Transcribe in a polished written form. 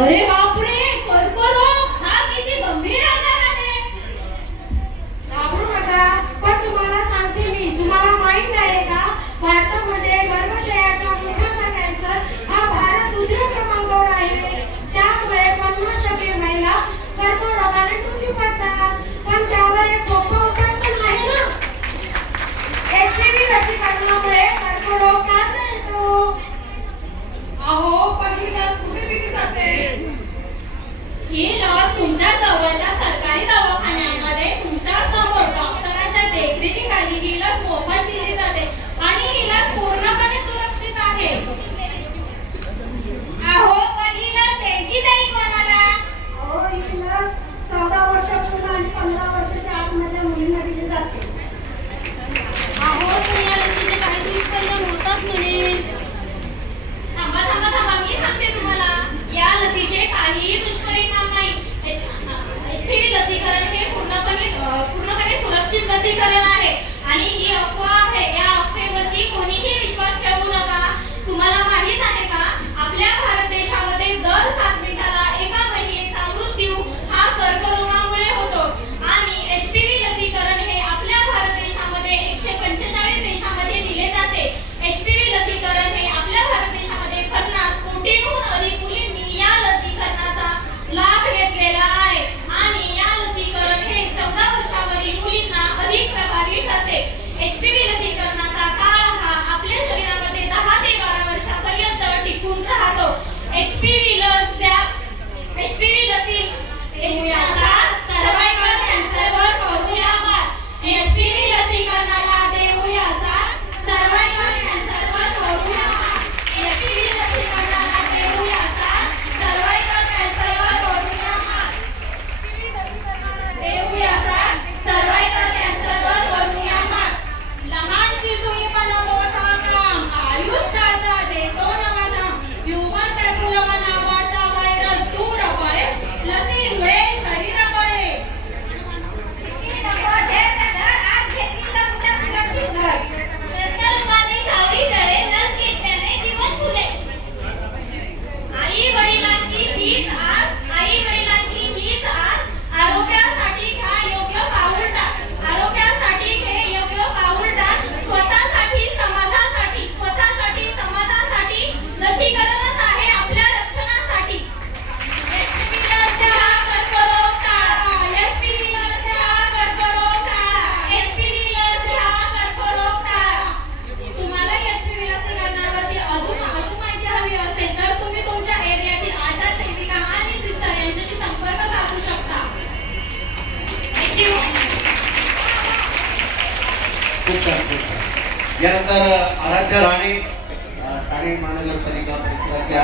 अरे बापरे, कर्करोग हा किती गंभीर आजार आहे. घाबरू नका, पण तुम्हाला सांगते मी, तुम्हाला माहित आहे का, भारतामध्ये गर्भाशयाचा मुखाचा कॅन्सर हा भारत दुसऱ्या क्रमांकावर आहे. त्यामुळे 50% महिला कर्करोगाने मृत्यू पडतात. पण त्यावर एक सोपा उपाय पण आहे ना. HPV लसीकरणामुळे कर्करोग टाळता येतो. अहो, पण ही लस कुठे दिली जाते? ही लस तुमच्या जवळच्या सरकारी दवाखान्यामध्ये तुमच्या समोर डॉक्टरांच्या देखरेखीखाली ही लस मोफत दिली जाते आणि ही लस पूर्णपणे सुरक्षित आहे. अहो, पण ही लस द्यायची तरी कोणाला? अहो, ही लस 14 वर्षापूर्वी आणि 15 वर्षाच्या आतमधल्या मुलींना दिली जाते. अहो, पण या लसीचे काही दुष्परिणाम होतात म्हणे. थांबा थांबा थांबा, मी सांगते तुम्हाला. या लसीचे काहीही दुष्परिणाम नाही. HPV लसीकरण हे पूर्णपणे सुरक्षित लसीकरण आहे आणि ही अफवा आहे. या अफवेवरती कोणीही विश्वास ठेवू नका. तुम्हाला माहित आहे का, आपल्या भारत देशामध्ये दर 7 मिनिटाला एका महिलेचा मृत्यू हा कर्करोगामुळे होतो आणि HPV लसीकरण हे आपल्या भारत देशामध्ये 145 देशांमध्ये दिले जाते. HPV लसीकरण हे आपल्या भारत देशामध्ये 50 कोटींहून अधिक मुलींनी या लसीकरणाचा लाभ घेतलेला आहे आणि या लसीकरण हे 14 वर्षावरील मुलींना अधिक प्रभावी ठरते. HPV लसीकरणाचा काळ हा आपल्या शरीरामध्ये 10 ते 12 वर्षापर्यंत टिकून राहतो. HPV लस द्या. HPV लसीचा सर्व्हायकल कॅन्सरवर करूया मात. HPV लसीकरणाला देऊया साथ. सर्व्हायकल कॅन्सरवर करूया मात. HPV लसीकरणाला देऊया साथ. सर्व्हायकल कॅन्सरवर करूया मात. देऊया साथ. सर्व्हायकल कॅन्सरवर करूया मात. लहानशी सुई पण मोठा काम, आयुष्याचा देतो नवा नाम. ह्युमन पॅपिलोमा नावाचा व्हायरस दूर पळे, लसीमुळे शरीर बळे. आई वडिलांची हीच आस, आरोग्यासाठी घ्या योग्य पाऊल टाक. आरोग्यासाठी घे योग्य पाऊल टाक. स्वतःसाठी समाजासाठी लसीकरणच आहे आपल्या रक्षणासाठी. HPV लस द्या, कर्करोग टाळा. HPV लस द्या, कर्करोग टाळा. HPV लस द्या, कर्करोग टाळा. तुम्हाला HPV लसीकरणावरती अजून माहिती हवी असेल तर तुम्ही तुमच्या एरियातील आशा सेविका आणि सिस्टर यांच्याशी संपर्क साधू शकता. थँक्यू. खूप छान, खूप छान. यानंतर आराध्य राणे, ठाणे महानगरपालिका परिसरातल्या